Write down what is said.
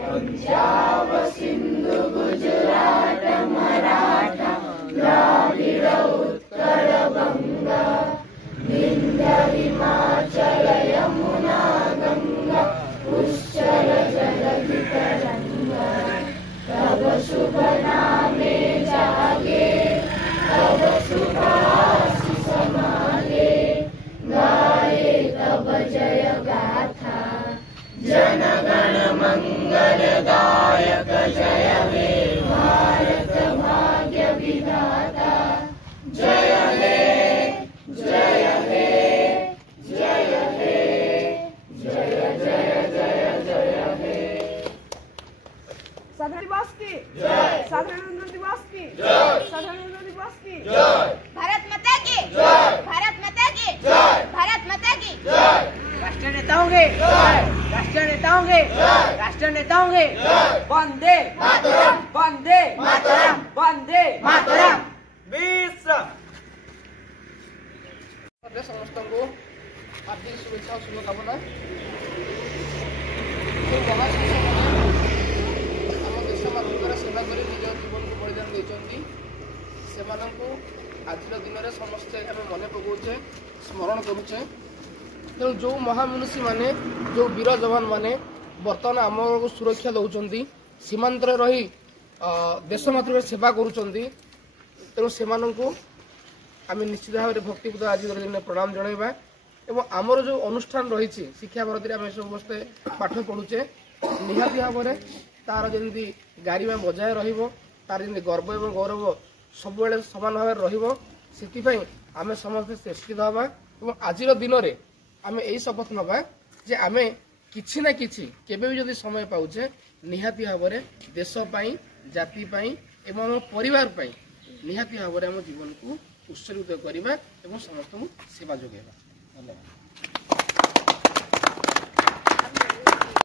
पंजाब सिंधु गुजरात मराठा द्राविड़ उत्कल बंगा विंध्य हिमाचल यमुना गंगा उच्चल जलधि तरंगा तब शुभ नामे जागे तब शुभ आशीष मांगे गाए तब जय गाथा जन गण मंगल दायक जय हे भारत भाग्य विधाता जय हे जय हे जय हे जय जय जय जय हे। साधारण दिवस की जय। साधारण दिवस की जय। साधारण दिवस की जय। भारत माता की जय। भारत माता की जय। भारत माता की जय। राष्ट्रीय नेताओं के राष्ट्रीय नेताओं के राष्ट्रीय नेताओं के वंदे मातरम वंदे मातरम वंदे मातरम। समस्त को हार्दिक शुभेच्छा और शुभकामना। आम देश मानकर सेवा कर निज जीवन को बलिदान देते से आज दिन में समस्ते मन पकाचे स्मरण करुचे। तेणु जो महामनुषी माने जो वीर जवान माने बर्तमान आम को सुरक्षा दौरान सीमांत रही देश मातृ सेवा करुँच तेणु से आम निश्चित भाव में भक्तिपूत आज दिन प्रणाम जनइबा एवं आमर जो अनुष्ठान रही शिक्षा भारती आम समस्ते पाठ पढ़ुचे निहाती भाव में तार जमी गारिमा बजाय तार जमी गर्व एवं गौरव सब सामान भाव में आम समस्ते चेष्टित हवा और आज दिन में आम यही शपथ नवा जे आम किछि ना किछि केबे भी जदि समय पाउचे निहाती भाव में देशपाई जातिपाई एवं परिवार पाई निहाती भाव में आम जीवन को उत्सर्गित करवा और समस्त सेवा जोगेवा। धन्यवाद।